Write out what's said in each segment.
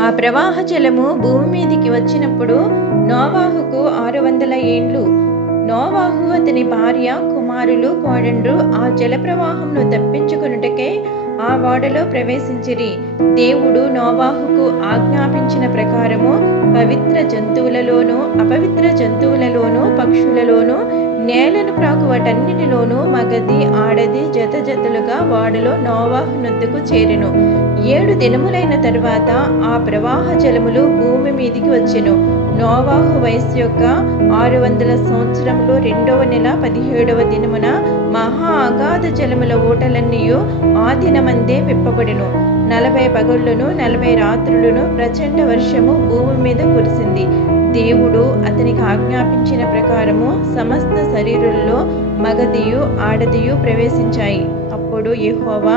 ఆ ప్రవాహ జలము భూమి మీదికి వచ్చినప్పుడు నోవాహుకు ఆరు వందల ఏండ్లు. నోవాహు అతని భార్య కుమారులు కోడండ్రు ఆ జల ప్రవాహంను తప్పించుకొనుటకై ఆ ఓడలో ప్రవేశించిరి. దేవుడు నోవాహుకు ఆజ్ఞాపించిన ప్రకారము పవిత్ర జంతువులలోనూ అపవిత్ర జంతువులలోనూ పక్షులలోనూ నేలను ప్రాకు వాటన్నిటిలోనూ మగది ఆడది జత జతలుగా వాడలో నోవాహు నొద్దుకు చేరెను. ఏడు దినములైన తరువాత ఆ ప్రవాహ జలములు భూమి మీదికి వచ్చెను. నోవాహు వయస్సు యొక్క ఆరు వందల సంవత్సరంలో రెండవ నెల పదిహేడవ దినమున మహా అగాధ జలముల ఓటలన్నీ ఆ దినమందే విప్పబడెను. నలభై పగుళ్ళను నలభై రాత్రులను ప్రచండ వర్షము భూమి మీద కురిసింది. దేవుడు అతనికి ఆజ్ఞాపించిన ప్రకారము సమస్త శరీరుల్లో మగదియు ఆడదియు ప్రవేశించాయి. అప్పుడు యహోవా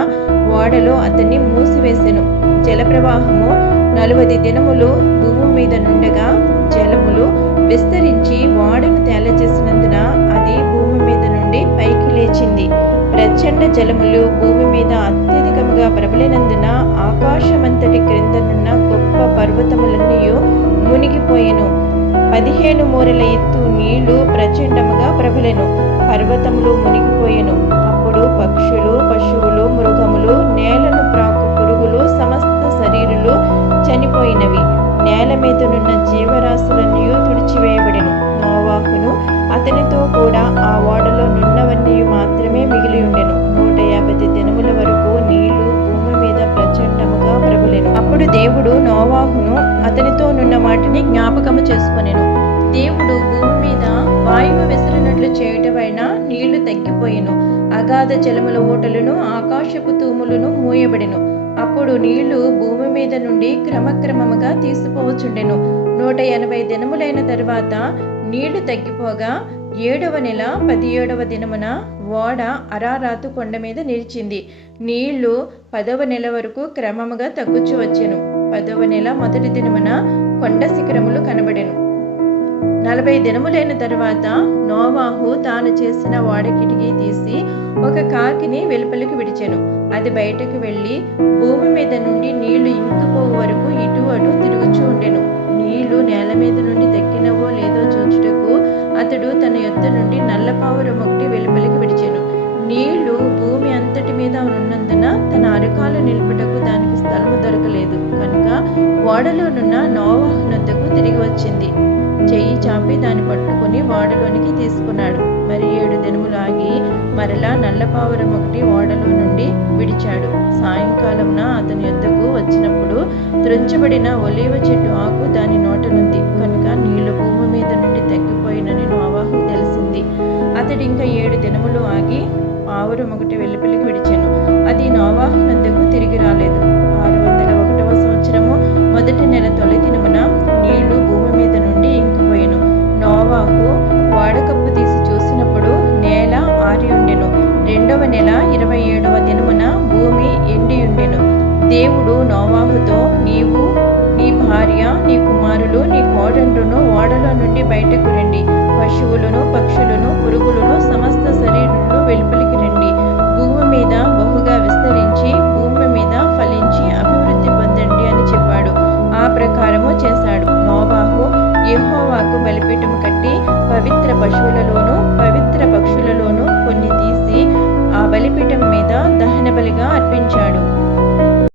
ఓడలో అతన్ని మూసివేసెను. జలప్రవాహము నలువది దినములు భూమి మీద నుండగా జలములు విస్తరించి ఓడను తేలచేసినందున అది భూమి మీద నుండి పైకి లేచింది. ప్రచండ జలములు భూమి మీద అత్యధికముగా ప్రబలినందున ఆకాశమంతటి క్రింద పదిహేను మూరల ఎత్తు నీళ్ళు ప్రచండముగా ప్రబలెను. పర్వతములు మునిగిపోయెను. అప్పుడు పక్షులు పశువులు మృగములు నేలను ప్రాకు పురుగులు సమస్త శరీరులు చనిపోయినవి. నేల మీదనున్న జీవరాశులన్నీ తుడిచివేయబడెను. నోవాకును అతనితో నోవాహును అతనితో నున్న వాటిని జ్ఞాపకము చేసుకొనెను. దేవుడు భూమి మీద వాయువు విసిరినట్లు చేయటమైన నీళ్ళు తగ్గిపోయెను. అగాధ జలముల ఓటలను ఆకాశపు తూములను మూయబడెను. అప్పుడు నీళ్ళు భూమి మీద నుండి క్రమక్రమముగా తీసుకుపోవచ్చుండెను నూట ఎనభై దినములైన తరువాత నీళ్ళు తగ్గిపోగా ఏడవ నెల పదిహేడవ దినమున ఓడ అరారాతు కొండ మీద నిలిచింది. నీళ్ళు పదవ నెల వరకు క్రమముగా తగ్గుచు వచ్చెను. పదవ నెల మొదటి దినమున కొండ శిఖరములు కనబడెను. నలభై దినములైన తరువాత నోవాహు తాను చేసిన వాడ కిటికీ తీసి ఒక కాకిని వెలుపలికి విడిచెను. అది బయటకు వెళ్ళి భూమి మీద నుండి నీళ్ళు ఓడలోనున్న నోవాహునొద్దకు తిరిగి వచ్చింది. చెయ్యి చాపి దాన్ని పట్టుకుని ఓడలోనికి తీసుకున్నాడు. మరి ఏడు దినములు ఆగి మరలా నల్లపావురం ఒకటి ఓడలో నుండి విడిచాడు. సాయంకాలంన అతని యొద్దకు వచ్చినప్పుడు త్రుంచబడిన ఒలీవ చెట్టు ఆకు దాని నోటనుంది కనుక నీళ్ళు భూమి మీద నుండి తగ్గిపోయినని నోవాహు తెలిసింది. అతడు ఇంకా ఏడు దినములు ఆగి పావురం ఒకటి వెలుపలికి విడిచాను. అది నోవాహు నద్దకు తిరిగి రాలేదు. మొదటి నెల తొలి దినమున నీళ్ళు భూమి మీద నుండి ఇంకిపోయెను. నోవాహు వాడకప్పు తీసి చూసినప్పుడు నేల ఆరియుండెను రెండవ నెల ఇరవై ఏడవ దినమున భూమి ఎండియుండెను దేవుడు నోవాహుతో నీవు నీ భార్య నీ కుమారులు నీ కోడండ్రును ఓడలో నుండి బయటకు రండి. పశువులను పక్షులు బలిపీఠము కట్టి పవిత్ర పశువుల